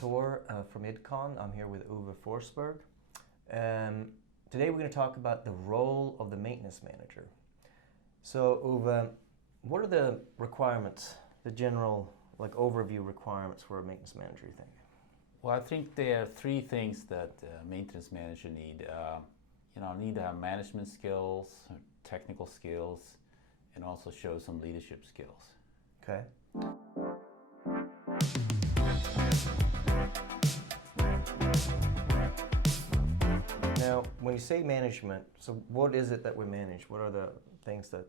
Tor from IDCON. I'm here with Uwe Forsberg. Today we're going to talk about the role of the maintenance manager. So Uwe, what are the requirements, the general overview requirements for a maintenance manager, you think? Well, I think there are three things that a maintenance manager need. Need to have management skills, technical skills, and also show some leadership skills. Okay. Now, when you say management, so what is it that we manage? What are the things that,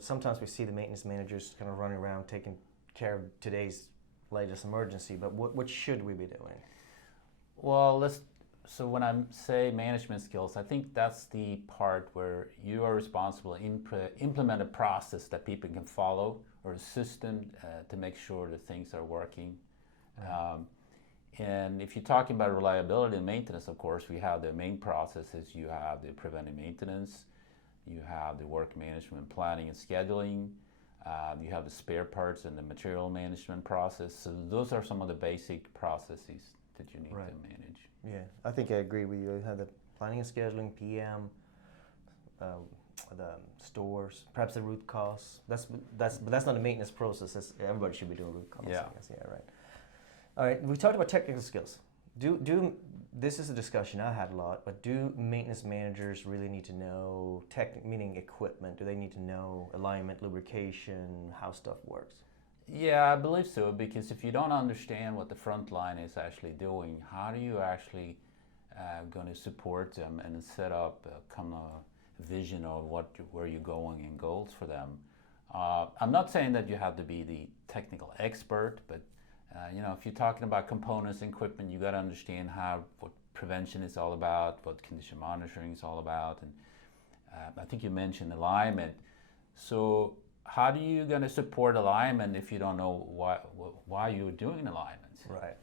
sometimes we see the maintenance managers kind of running around taking care of today's latest emergency, but what should we be doing? Well, so when I say management skills, I think that's the part where you are responsible to implement a process that people can follow, or a system to make sure that things are working. Right. And if you're talking about reliability and maintenance, of course, we have the main processes. You have the preventive maintenance, you have the work management, planning and scheduling, you have the spare parts and the material management process. So those are some of the basic processes that you need to manage. Yeah, I think I agree with you. You have the planning and scheduling, PM, the stores, perhaps the root cause. But that's not a maintenance process. Everybody should be doing root cause. Yeah. I guess. Yeah, right. All right, we talked about technical skills. This is a discussion I had a lot, but do maintenance managers really need to know meaning equipment? Do they need to know alignment, lubrication, how stuff works? Yeah, I believe so, because if you don't understand what the front line is actually doing, how do you actually going to support them and set up a vision of where you're going and goals for them? I'm not saying that you have to be the technical expert, but if you're talking about components and equipment, you got to understand what prevention is all about, what condition monitoring is all about, and I think you mentioned alignment. So how do you going to support alignment if you don't know why you're doing alignments? Right.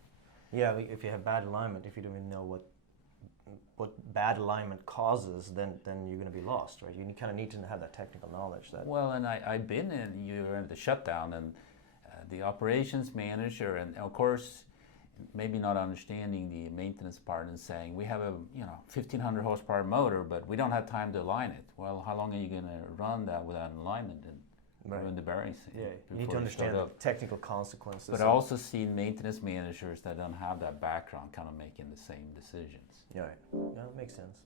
Yeah, if you have bad alignment, if you don't even know what bad alignment causes, then you're going to be lost, right? You kind of need to have that technical knowledge. Well, and I've been in the shutdown, and the operations manager, and of course, maybe not understanding the maintenance part and saying, we have a 1,500 horsepower motor, but we don't have time to align it. Well, how long are you going to run that without alignment and ruin the bearings? Yeah, you need to understand the technical consequences. But I also see maintenance managers that don't have that background kind of making the same decisions. Yeah, right. Yeah, it makes sense.